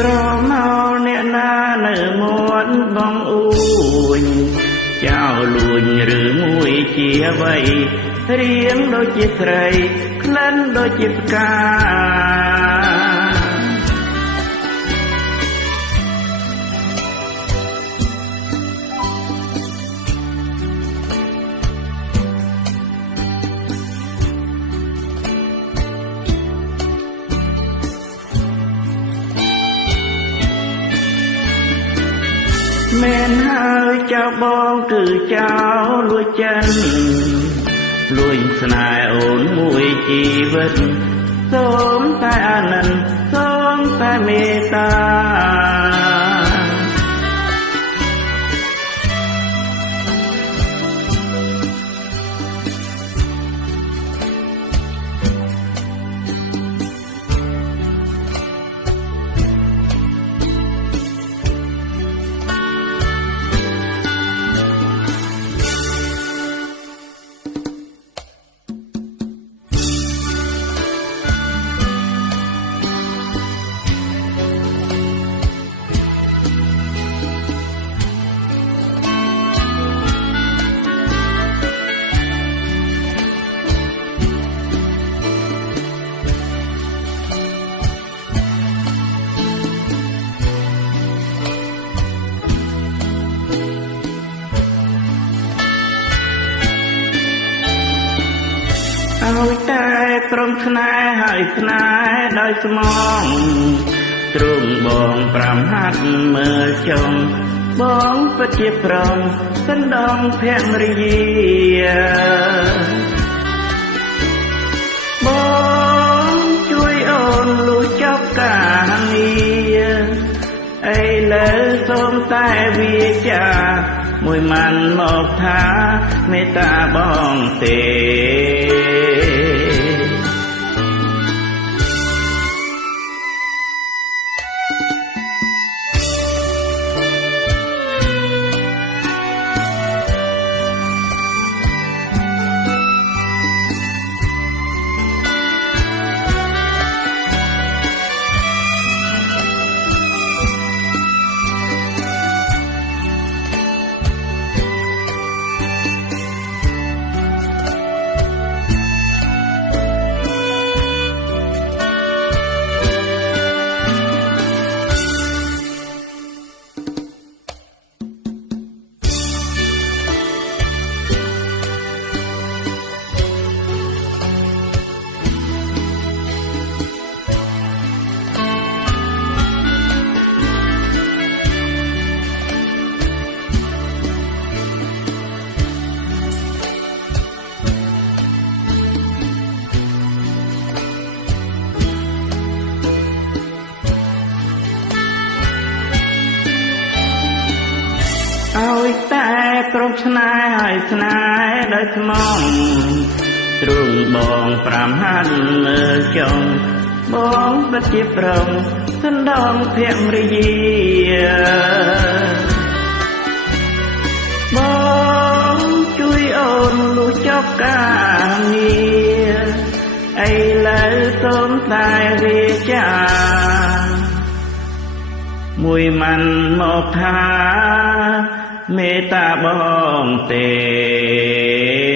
ក្រមោអ្នកណានៅមាត់បងអួយចោលលួញឬមួយជាអ្វីរៀងដូចជាស្រីក្លិនដូចជាផ្កាមែនហើយចៅបងគឺចៅលួចចិនលួចស្នេហ៍អូនមួយជីវិតសូមតែអាណិនសូមតែមេត្តាឲ្យតែព្រមស្នេហ៍ហើយស្នេហ៍ដោយស្មងទ្រង់បង5ហាត់មើលចុងបងពិតជាព្រមសណ្ដងភរិយាបងជួយអូនលុះចប់ការងារឥឡូវសូមតែវាចាមួយម៉ាន់មកថាមេត្តាបងទេឲ្យតែក្រុមស្នេហ៍ហើយស្នេហ៍ដោយស្មងទ្រង់បង5ហាត់មើលចុងបងពិតជាព្រមសណ្ដងភរិយាបងជួយអូនលុះចប់ការងារឥឡូវសូមតែវាចាមួយម៉ាន់មកថាមេត្តាបងទេ